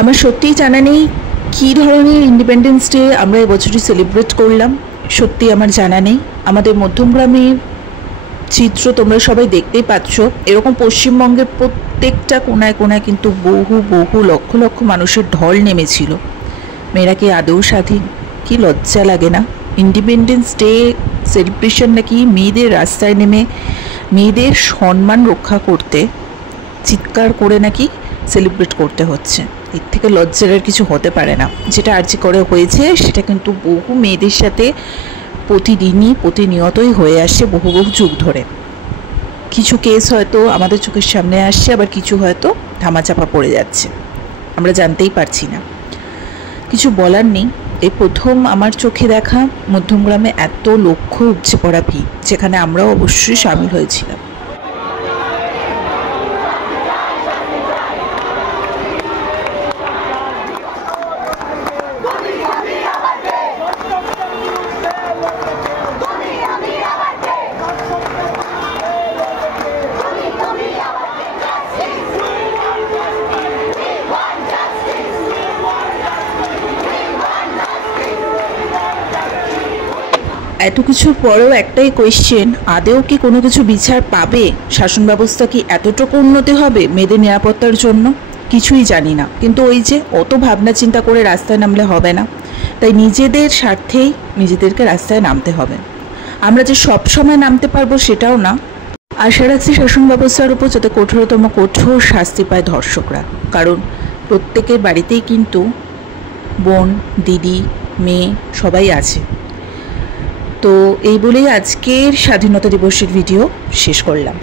আমার সত্যিই জানা নেই কী ধরনের ইন্ডিপেন্ডেন্স ডে আমরা এবছরই সেলিব্রেট করলাম। সত্যি আমার জানা নেই। আমাদের মধ্যমগ্রামের চিত্র তোমরা সবাই দেখতেই পাচ্ছ। এরকম পশ্চিমবঙ্গের প্রত্যেকটা কোনায় কোনায় কিন্তু বহু বহু লক্ষ লক্ষ মানুষের ঢল নেমেছিল। মেয়েরা কি আদৌ স্বাধীন? কি লজ্জা লাগে না? ইন্ডিপেন্ডেন্স ডে সেলিব্রেশন নাকি মেয়েদের রাস্তায় নেমে মেয়েদের সম্মান রক্ষা করতে চিৎকার করে নাকি সেলিব্রেট করতে হচ্ছে। এর থেকে লজ্জার আর কিছু হতে পারে না। যেটা আরজি করে হয়েছে সেটা কিন্তু বহু মেয়েদের সাথে প্রতিদিনই প্রতিনিয়তই হয়ে আসছে বহু বহু যুগ ধরে। কিছু কেস হয়তো আমাদের চোখের সামনে আসছে, আবার কিছু হয়তো ধামাচাপা পড়ে যাচ্ছে, আমরা জানতেই পারছি না। কিছু বলার নেই। এই প্রথম আমার চোখে দেখা মধ্যমগ্রামে এত লক্ষ উপচে পড়া ভিড়, যেখানে আমরাও অবশ্যই সামিল হয়েছিলাম। এত কিছুর পরেও একটাই কোয়েশ্চেন, আদেও কি কোনো কিছু বিচার পাবে? শাসন ব্যবস্থা কি এতটুকু উন্নতি হবে মেয়েদের নিরাপত্তার জন্য? কিছুই জানি না। কিন্তু ওই যে অত ভাবনা চিন্তা করে রাস্তায় নামলে হবে না। তাই নিজেদের স্বার্থেই নিজেদেরকে রাস্তায় নামতে হবে। আমরা যে সব সময় নামতে পারবো সেটাও না। আশা রাখছি শাসন ব্যবস্থার উপর যাতে কঠোরতম কঠোর শাস্তি পায় ধর্ষকরা। কারণ প্রত্যেকের বাড়িতেই কিন্তু বোন, দিদি, মেয়ে সবাই আছে। তো এই বলেই আজকের স্বাধীনতা দিবসের ভিডিও শেষ করলাম।